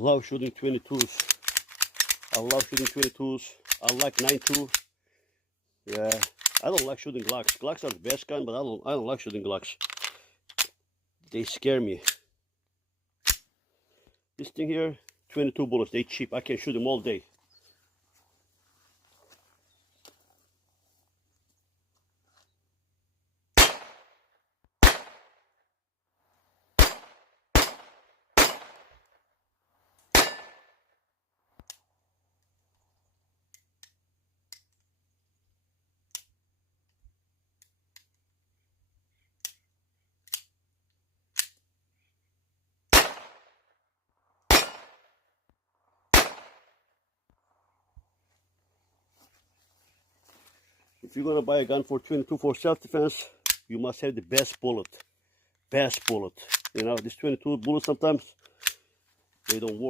love shooting 22s. I love shooting 22s. I like 9.2. Yeah, I don't like shooting glocks. Glocks are the best gun, but I don't like shooting glocks. They scare me. This thing here, 22 bullets. They cheap. I can shoot them all day. If you're gonna buy a gun for 22 for self-defense, you must have the best bullet. Best bullet. You know, these 22 bullets sometimes they don't work.